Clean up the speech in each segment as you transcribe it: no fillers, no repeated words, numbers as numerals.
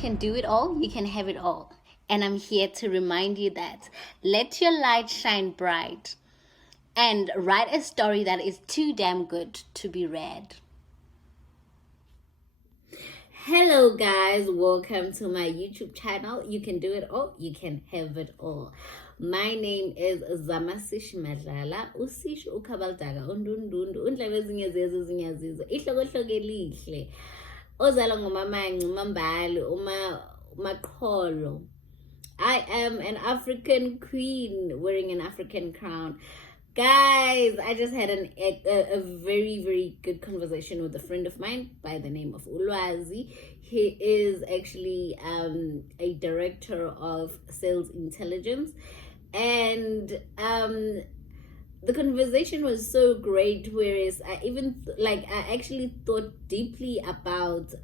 can do it all, you can have it all. And I'm here to remind you that let your light shine bright and write a story that is too damn good to be read. Hello guys, welcome to my YouTube channel. You can do it all, you can have it all. My name is Zamasish Madlala. Usish ukabaldaga undundundu undlebe ezinye zezo zinyazizo ihlokohloke elihle ozalwa ngumamanye umambali umaqholo. I am an African queen wearing an African crown. Guys, I just had a very, very good conversation with a friend of mine by the name of Ulwazi. He is actually a director of sales intelligence. And the conversation was so great, whereas I actually thought deeply about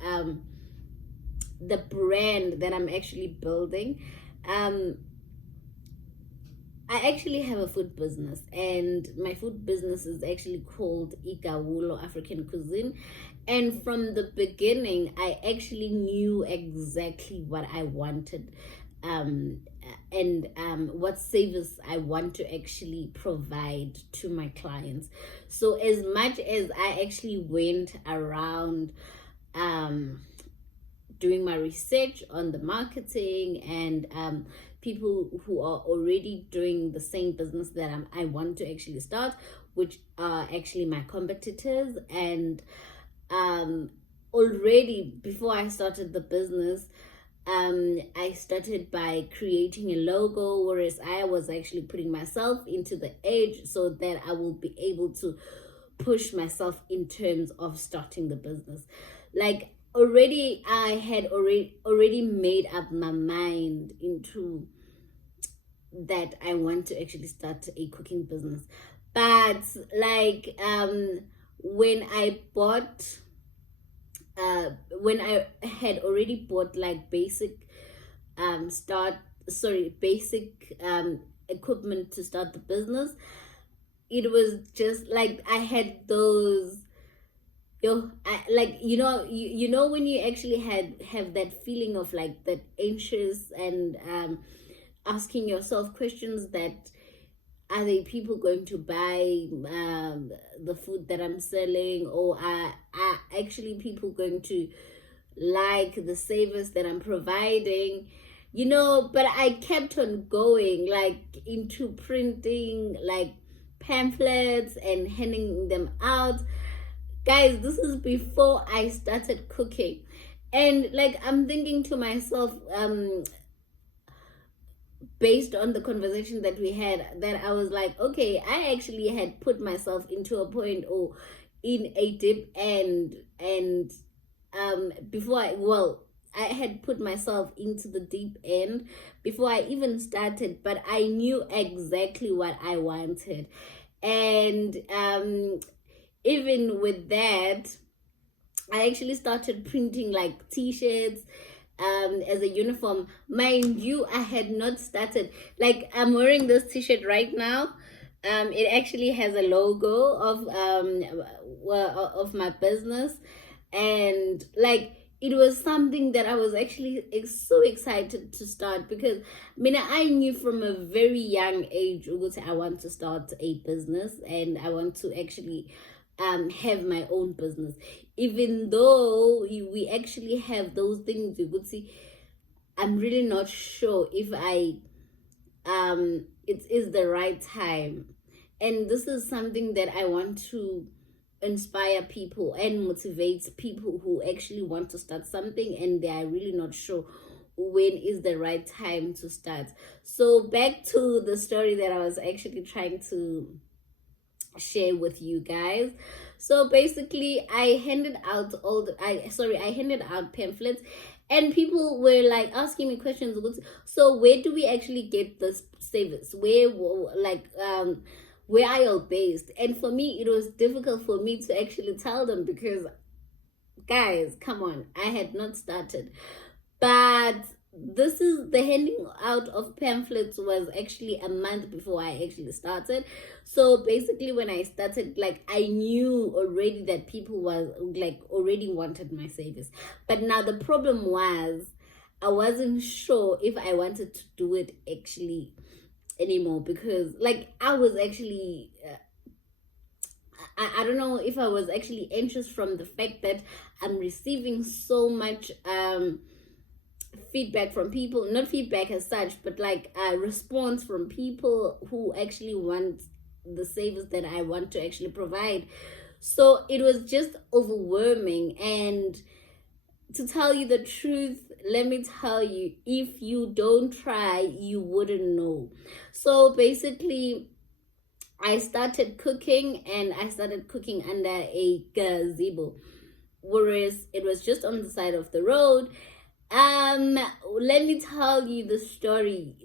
the brand that I'm actually building. I actually have a food business, and my food business is actually called Igawulo African Cuisine. And from the beginning, I actually knew exactly what I wanted and what service I want to actually provide to my clients. So as much as I actually went around doing my research on the marketing and people who are already doing the same business that I want to actually start, which are actually my competitors. And already before I started the business, I started by creating a logo, whereas I was actually putting myself into the edge so that I will be able to push myself in terms of starting the business. Like already I had already made up my mind into that I want to actually start a cooking business. But like when I had already bought like basic equipment to start the business, it was just like I had those you know when you actually have that feeling of like that anxious and asking yourself questions that, are they people going to buy the food that I'm selling, or are actually people going to like the service that I'm providing, but I kept on going like into printing like pamphlets and handing them out. Guys, this is before I started cooking. And like I'm thinking to myself, based on the conversation that we had, that I was like, okay, I actually had put myself into a point or in a deep end, and I had put myself into the deep end before I even started, but I knew exactly what I wanted. And even with that, I actually started printing like t-shirts as a uniform. Mind you, I had not started. Like I'm wearing this t-shirt right now. It actually has a logo of my business, and like it was something that I was actually so excited to start, because I knew from a very young age I want to start a business and I want to actually have my own business. Even though we actually have those things, you would see, I'm really not sure if it is the right time. And this is something that I want to inspire people and motivate people who actually want to start something and they are really not sure when is the right time to start. So back to the story that I was actually trying to share with you guys. So basically I handed out I handed out pamphlets, and people were like asking me questions. So where do we actually get this service? Where are you based? And for me, it was difficult for me to actually tell them, because guys, come on, I had not started. But this is the handing out of pamphlets was actually a month before I actually started. So basically when I started, like I knew already that people was like already wanted my service. But now the problem was I wasn't sure if I wanted to do it actually anymore, because like I was actually I don't know if I was actually anxious from the fact that I'm receiving so much feedback from people, not feedback as such, but like a response from people who actually want the service that I want to actually provide. So it was just overwhelming. And to tell you the truth, let me tell you, if you don't try, you wouldn't know. So basically, I started cooking, and I started cooking under a gazebo, whereas it was just on the side of the road. Let me tell you the story.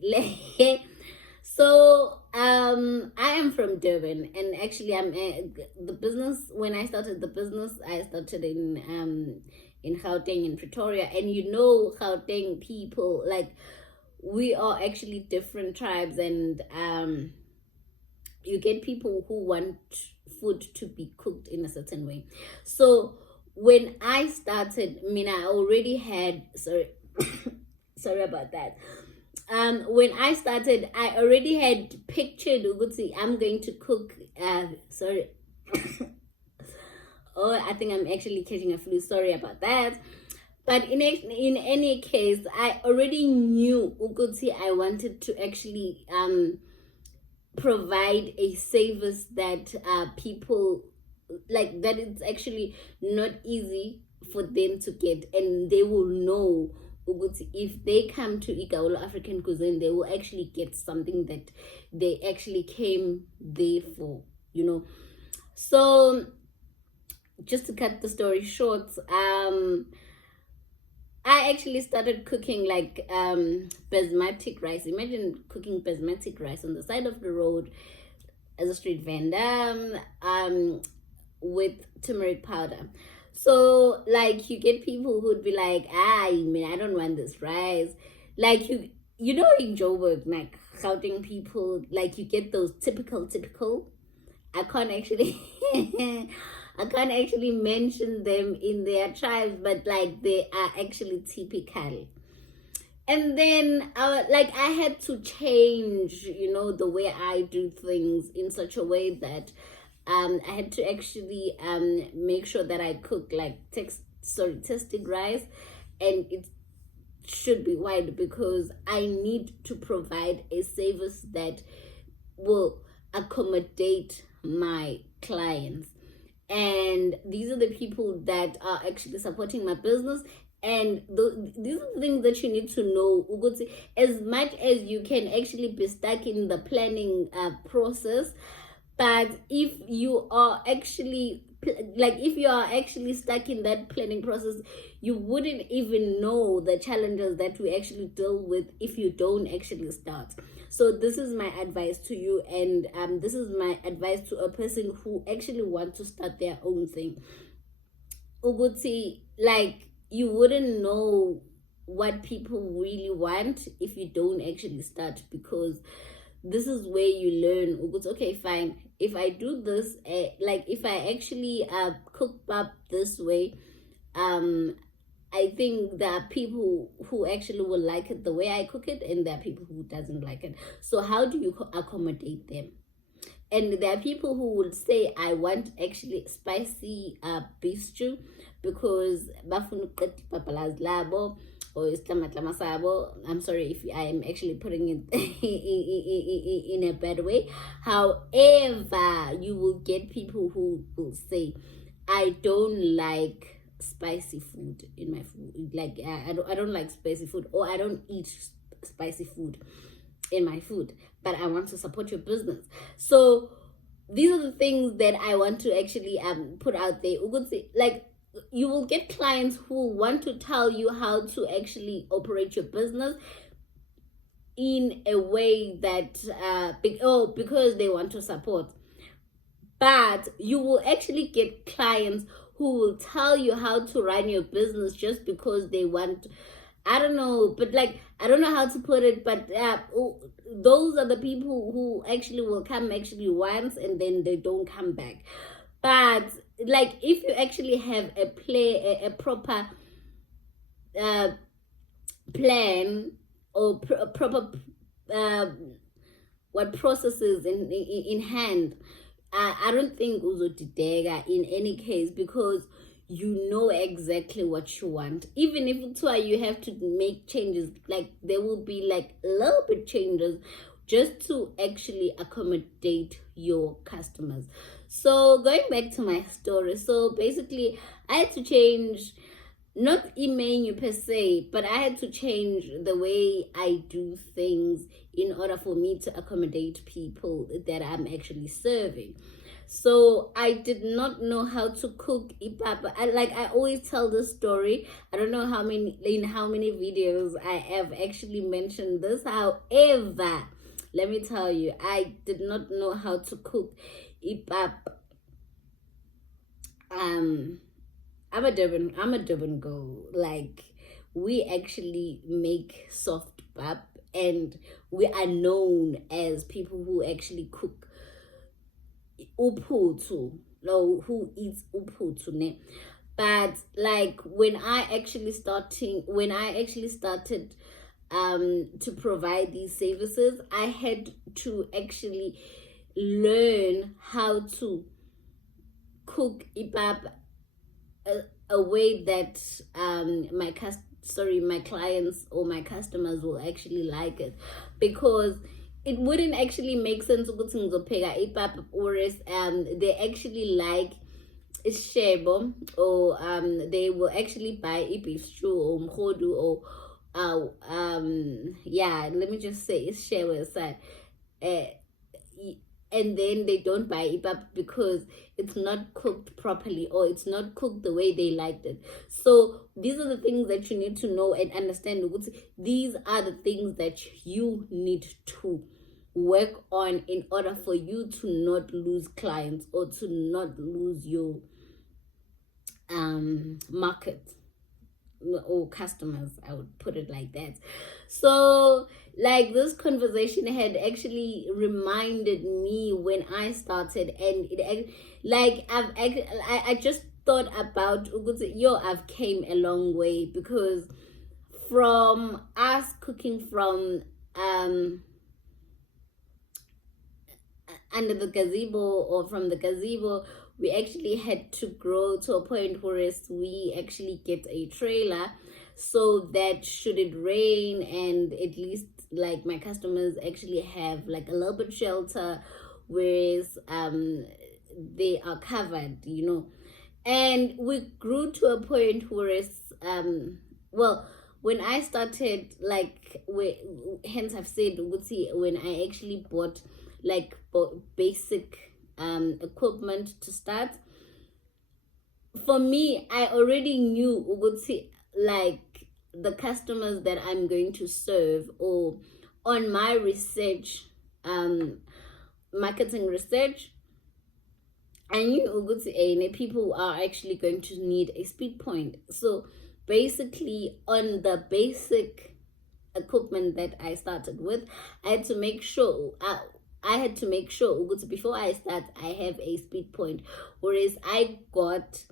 So I am from Durban, and actually the business, when I started the business, I started in Gauteng, in Pretoria. And you know, Gauteng people, like, we are actually different tribes. And you get people who want food to be cooked in a certain way. So when I started, I mean, I already had, sorry about that. When I started, I already had pictured Uguti, I'm going to cook, sorry. Oh, I think I'm actually catching a flu. Sorry about that. But in any case, I already knew Uguti, I wanted to actually provide a service that people like, that it's actually not easy for them to get, and they will know if they come to Igaolo African cuisine, they will actually get something that they actually came there for, you know. So just to cut the story short, I actually started cooking like basmati rice. Imagine cooking basmati rice on the side of the road as a street vendor, with turmeric powder. So like, you get people who'd be like, I mean, I don't want this rice. Like, you know, in Joburg, like Gauteng people, like, you get those typical. I can't actually I can't actually mention them in their tribes, but like, they are actually typical. And then like, I had to change, you know, the way I do things in such a way that I had to actually make sure that I cook like tested rice, and it should be white, because I need to provide a service that will accommodate my clients. And these are the people that are actually supporting my business. And these are the things that you need to know, Uguti. As much as you can actually be stuck in the planning process, but if you are actually stuck in that planning process, you wouldn't even know the challenges that we actually deal with if you don't actually start. So this is my advice to you, and this is my advice to a person who actually wants to start their own thing. Uguti, like, you wouldn't know what people really want if you don't actually start, because this is where you learn. Okay, fine, if I do this, like, if I actually cook up this way, I think there are people who actually will like it the way I cook it, and there are people who doesn't like it. So how do you accommodate them? And there are people who will say, I want actually spicy beef stew, because bafuna uqeda ibhabhalazi labo, or isihlamahlama sabo. I'm sorry if I am actually putting it in a bad way. However, you will get people who will say, I don't like spicy food in my food. Like, I don't like spicy food, or I don't eat spicy food in my food, but I want to support your business. So these are the things that I want to actually put out there. Like, you will get clients who want to tell you how to actually operate your business in a way that because they want to support. But you will actually get clients who will tell you how to run your business just because they want, I don't know, but like, I don't know how to put it, but those are the people who actually will come actually once and then they don't come back. But like, if you actually have a proper plan or proper what processes in hand, I don't think uzodideka in any case, because you know exactly what you want. Even if it's why you have to make changes, like there will be like a little bit changes just to actually accommodate your customers. So going back to my story, so basically I had to change, not email per se, but I had to change the way I do things in order for me to accommodate people that I'm actually serving. So I did not know how to cook ipapa. I always tell this story. I don't know how many videos I have actually mentioned this. However, let me tell you, I did not know how to cook ipapa. I'm a Durban girl. Like, we actually make soft pap, and we are known as people who actually cook uphuthu, no, who eats uphuthu, ne? But like when I actually started to provide these services, I had to actually learn how to cook ipap a way that my clients or my customers will actually like it, because it wouldn't actually make sense ukuthi ngizopheka ipapa or they actually like ishebo, or they will actually buy beef stew or mkhodu or yeah, let me just say ishebo aside, and then they don't buy ipap because it's not cooked properly, or it's not cooked the way they liked it. So these are the things that you need to know and understand. These are the things that you need to work on in order for you to not lose clients or to not lose your market or customers, I would put it like that. So like this conversation had actually reminded me when I started, and it like I just thought about I've came a long way, because from us cooking from under the gazebo or from the gazebo, we actually had to grow to a point where we actually get a trailer, so that should it rain, and at least like my customers actually have like a little bit shelter, whereas they are covered, and we grew to a point where well, when I started, like, hence I've said when I actually bought like basic equipment to start, for me, I already knew like the customers that I'm going to serve, or on my research, marketing research, I knew people are actually going to need a speed point. So basically, on the basic equipment that I started with, I had to make sure before I start, I have a speed point. Whereas I got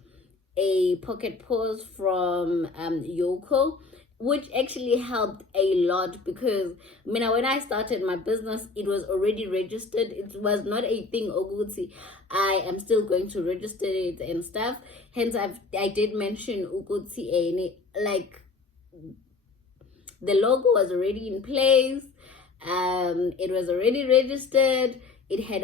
a pocket pause from Yoko, which actually helped a lot, because when I started my business, it was already registered. It was not a thing Uguti, I am still going to register it and stuff. Hence I did mention Uguti, like the logo was already in place. It was already registered. It had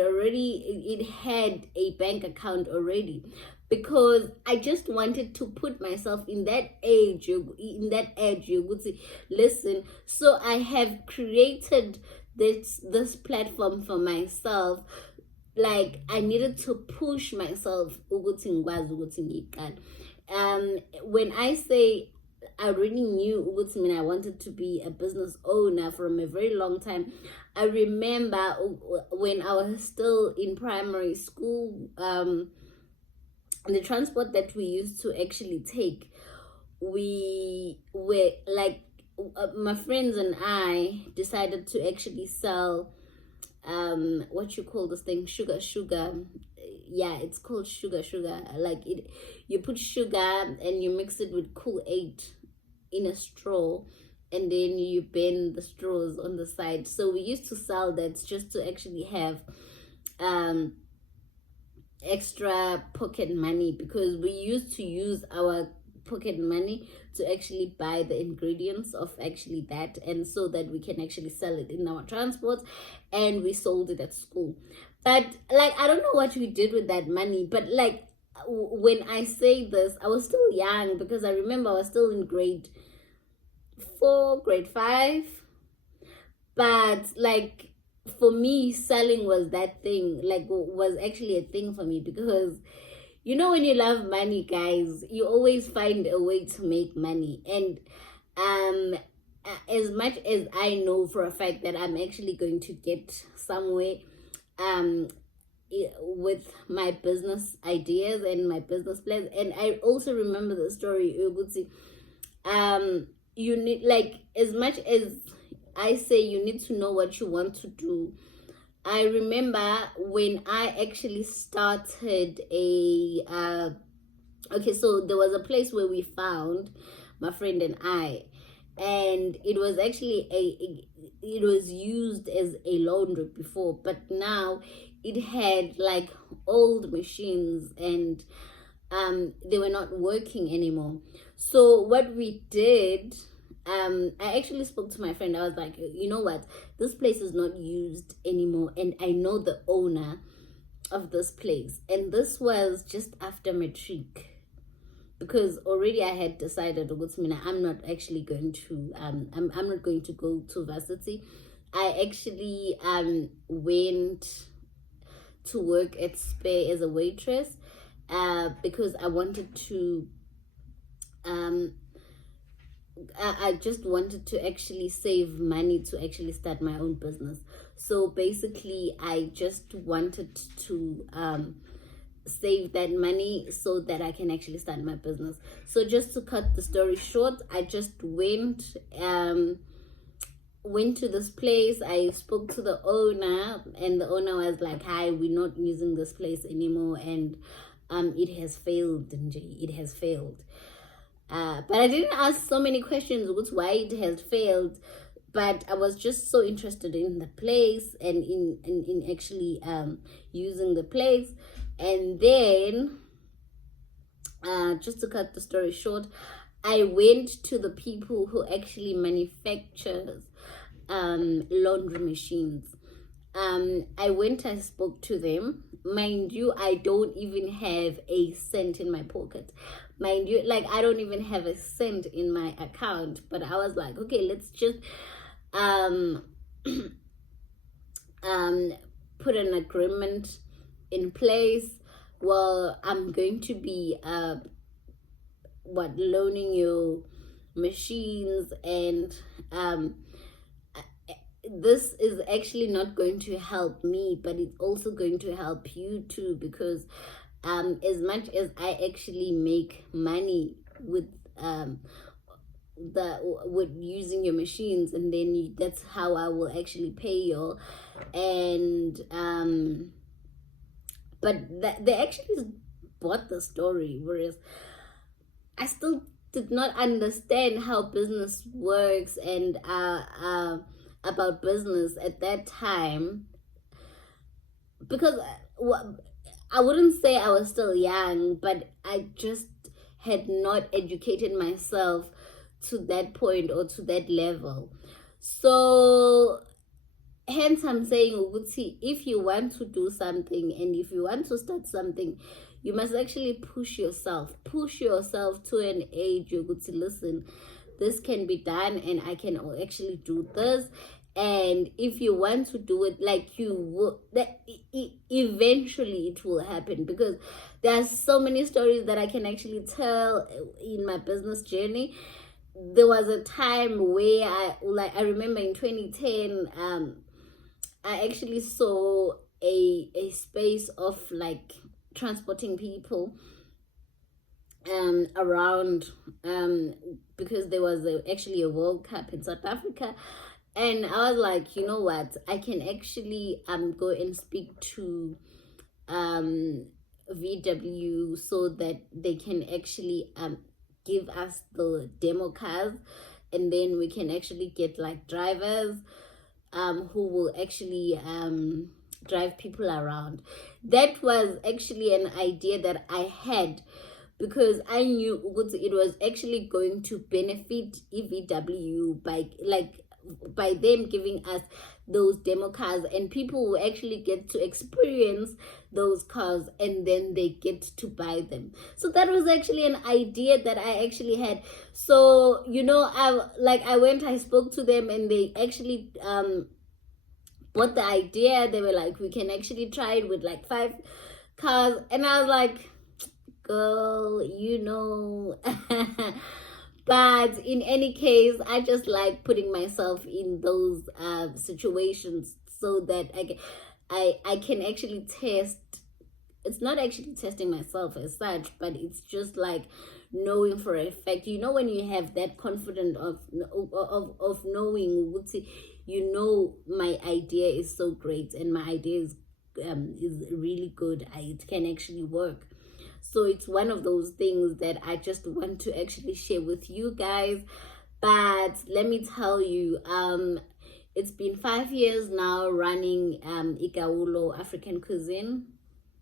a bank account already, because I just wanted to put myself in that edge. You would say, listen. So I have created this platform for myself. Like, I needed to push myself. When I say I already knew I wanted to be a business owner from a very long time. I remember when I was still in primary school, the transport that we used to actually take, we were like, my friends and I decided to actually sell what you call this thing, sugar. Yeah, it's called sugar. Like, you put sugar and you mix it with Kool-Aid in a straw, and then you bend the straws on the side. So we used to sell that just to actually have extra pocket money, because we used to use our pocket money to actually buy the ingredients of actually that, and so that we can actually sell it in our transport, and we sold it at school. But like, I don't know what we did with that money, but like, when I say this, I was still young, because I remember I was still in grade 4, grade 5. But like, for me, selling was that thing, like was actually a thing for me, because you know, when you love money, guys, you always find a way to make money. And as much as I know for a fact that I'm actually going to get somewhere with my business ideas and my business plans. And I also remember the story, you need, like, as much as I say you need to know what you want to do, I remember when I actually started okay, so there was a place where we found, my friend and I, and it was actually it was used as a laundry before, but now it had like old machines, and they were not working anymore. So what we did, I actually spoke to my friend. I was like, you know what, this place is not used anymore, and I know the owner of this place. And this was just after matric, because already I had decided, I'm not actually going to I'm not going to go to varsity. I actually went to work at Spare as a waitress, because I wanted to I just wanted to actually save money to actually start my own business. So basically, I just wanted to save that money so that I can actually start my business. So just to cut the story short, I just went to this place. I spoke to the owner, and the owner was like, hi, we're not using this place anymore, and it has failed, Nje. It has failed. But I didn't ask so many questions with why it has failed, but I was just so interested in the place and in actually using the place. And then just to cut the story short, I went to the people who actually manufactures laundry machines. I spoke to them. Mind you, I don't even have a cent in my pocket. Mind you, like, I don't even have a cent in my account. But I was like, okay, let's just put an agreement in place. Well, I'm going to be loaning you machines, and this is actually not going to help me, but it's also going to help you too, because as much as I actually make money with with using your machines, and then that's how I will actually pay you. And but they actually bought the story, whereas I still did not understand how business works and about business at that time, because I wouldn't say I was still young, but I just had not educated myself to that point or to that level. So hence I'm saying, if you want to do something and if you want to start something, you must actually push yourself to an age. You could listen, this can be done, and I can actually do this. And if you want to do it, like, you will, that eventually it will happen, because there are so many stories that I can actually tell in my business journey. There was a time where I remember in 2010, I actually saw a space of like transporting people around, because there was actually a World Cup in South Africa. And I was like, you know what, I can actually go and speak to VW, so that they can actually give us the demo cars, and then we can actually get like drivers who will actually drive people around. That was actually an idea that I had because I knew it was actually going to benefit EVW by them giving us those demo cars, and people will actually get to experience those cars and then they get to buy them. So that was actually an idea that I actually had. So I spoke to them, and they actually bought the idea. They were like, we can actually try it with like 5 cars, and I was like, girl, but in any case, I just like putting myself in those situations so that I can actually test. It's not actually testing myself as such, but it's just like knowing for a fact. When you have that confidence of knowing, my idea is so great and my idea is really good. It can actually work. So it's one of those things that I just want to actually share with you guys. But let me tell you, it's been 5 years now running Igaulo African Cuisine.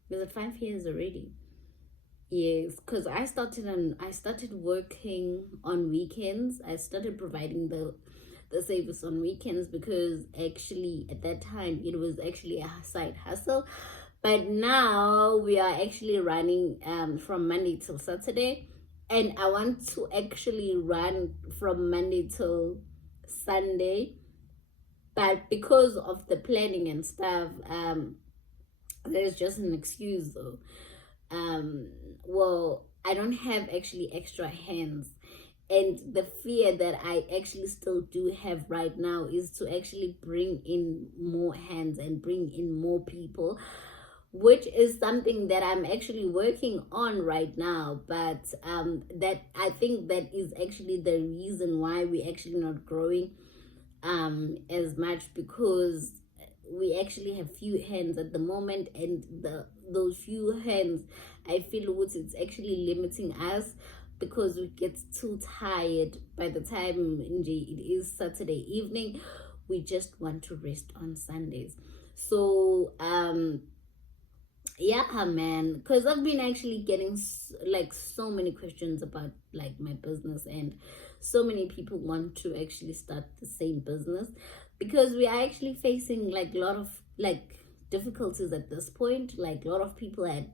Is it 5 years already? Yes, because I started working on weekends. I started providing the service on weekends because actually at that time it was actually a side hustle. But now we are actually running from Monday till Saturday, and I want to actually run from Monday till Sunday. But because of the planning and stuff, there's just an excuse though. Well, I don't have actually extra hands. And the fear that I actually still do have right now is to actually bring in more hands and bring in more people, which is something that I'm actually working on right now. But that I think that is actually the reason why we're actually not growing as much, because we actually have few hands at the moment, and those few hands, I feel it's actually limiting us, because we get too tired by the time it is Saturday evening. We just want to rest on Sundays. So yeah, man, because I've been actually getting like so many questions about like my business, and so many people want to actually start the same business, because we are actually facing like a lot of like difficulties at this point. Like a lot of people had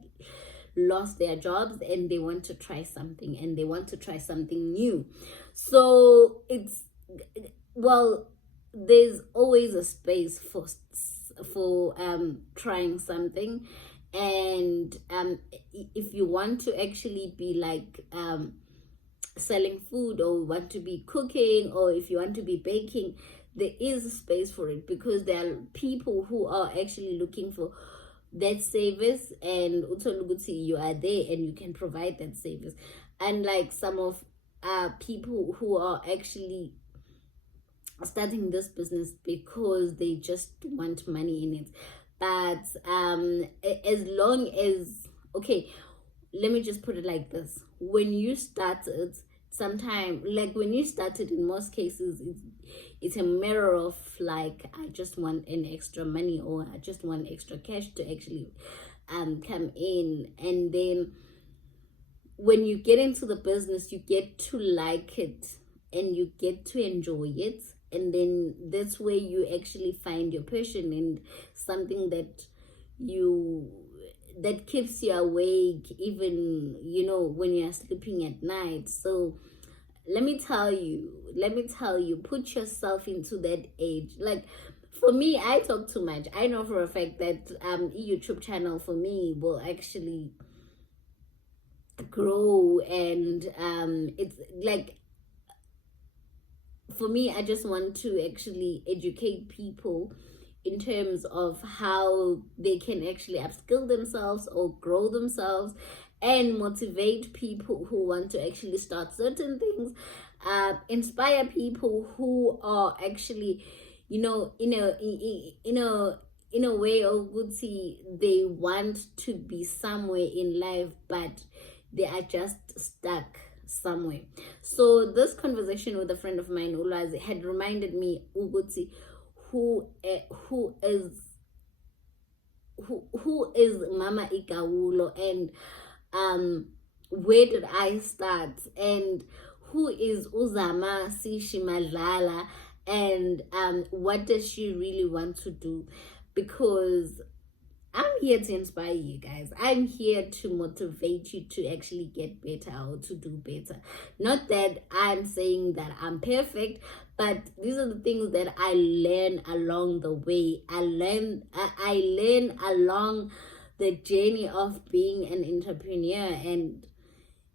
lost their jobs, and they want to try something, and they want to try something new. So there's always a space for trying something. And if you want to actually be like selling food, or want to be cooking, or if you want to be baking, there is a space for it, because there are people who are actually looking for that service, and you are there and you can provide that service. And like some of people who are actually starting this business because they just want money in it. But as long as, okay, let me just put it like this: when you started, in most cases, it's a matter of like, I just want an extra money, or I just want extra cash to actually come in. And then when you get into the business, you get to like it and you get to enjoy it, and then that's where you actually find your passion and something that keeps you awake, even when you're sleeping at night. So let me tell you, put yourself into that age. Like for me, I talk too much. I know for a fact that YouTube channel for me will actually grow, and it's like, for me, I just want to actually educate people in terms of how they can actually upskill themselves or grow themselves, and motivate people who want to actually start certain things, inspire people who are actually, in a way of they want to be somewhere in life, but they are just stuck somewhere. So this conversation with a friend of mine, Ulwazi, had reminded me ukuthi who is Mama Igawulo, and where did I start, and who is Uzama Sishi Madlala, and what does she really want to do? Because I'm here to inspire you guys. I'm here to motivate you to actually get better or to do better. Not that I'm saying that I'm perfect, but these are the things that I learn along the way. I learn along the journey of being an entrepreneur, and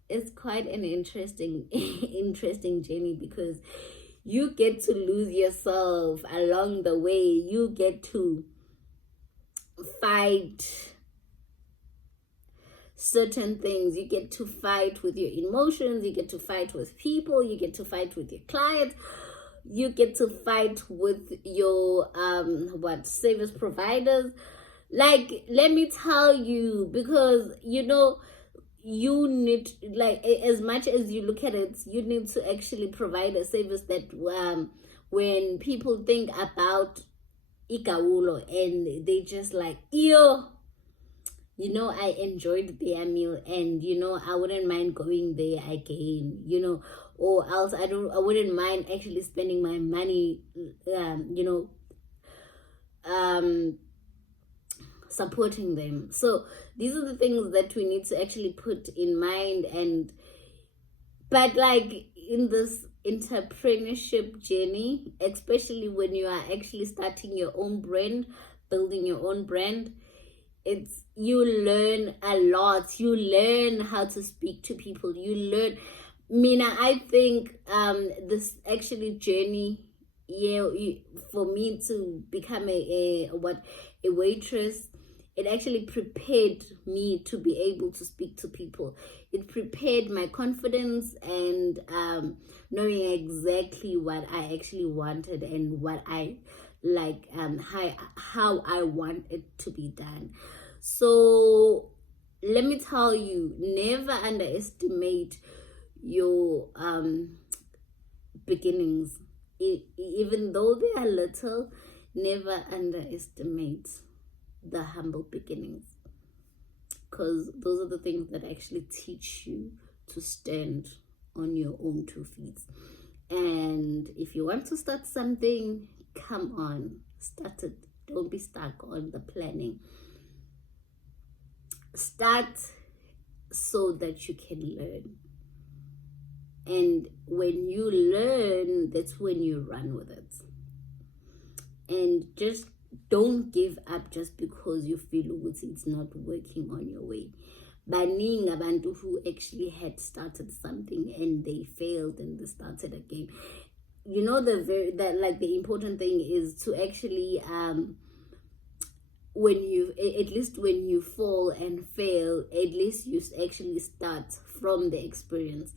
it's quite an interesting journey, because you get to lose yourself along the way. You get to fight certain things. You get to fight with your emotions, you get to fight with people, you get to fight with your clients, you get to fight with your service providers. Like, let me tell you, because you need, like, as much as you look at it, you need to actually provide a service that when people think about Igawulo and they just like, I enjoyed their meal, and I wouldn't mind going there again, or else I wouldn't mind actually spending my money, supporting them. So these are the things that we need to actually put in mind. But like, in this entrepreneurship journey, especially when you are actually starting your own brand, building your own brand, you learn a lot. You learn how to speak to people. You learn, Mina, I think this actually journey, for me to become a waitress, it actually prepared me to be able to speak to people. It prepared my confidence, and knowing exactly what I actually wanted and what I like, how I want it to be done. So let me tell you, never underestimate your beginnings. Even though they are little, never underestimate the humble beginnings, because those are the things that actually teach you to stand on your own 2 feet. And if you want to start something, come on, start it. Don't be stuck on the planning. Start so that you can learn, and when you learn, that's when you run with it. And just don't give up just because you feel it's not working on your way. Baning abantu who actually had started something and they failed and they started again. The important thing is to actually when you fall and fail, at least you actually start from the experience.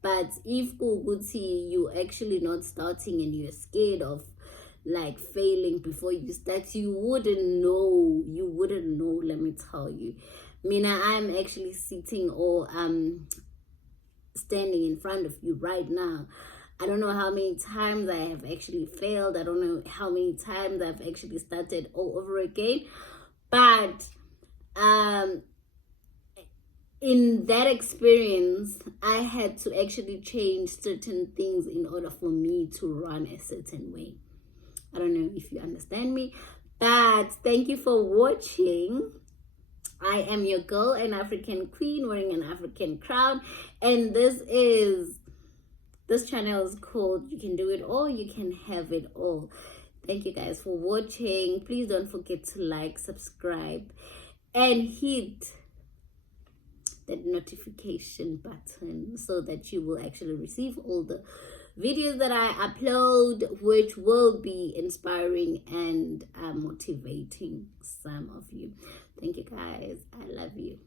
But if you actually not starting and you're scared of like failing before you start, you wouldn't know, let me tell you. Mina, I'm actually sitting or standing in front of you right now. I don't know how many times I have actually failed. I don't know how many times I've actually started all over again. But in that experience, I had to actually change certain things in order for me to run a certain way. I don't know if you understand me, but thank you for watching. I am your girl, an African queen wearing an African crown, and this channel is called You Can Do It All, You Can Have It All. Thank you guys for watching. Please don't forget to like, subscribe, and hit that notification button so that you will actually receive all the videos that I upload, which will be inspiring and motivating some of you. Thank you guys. I love you.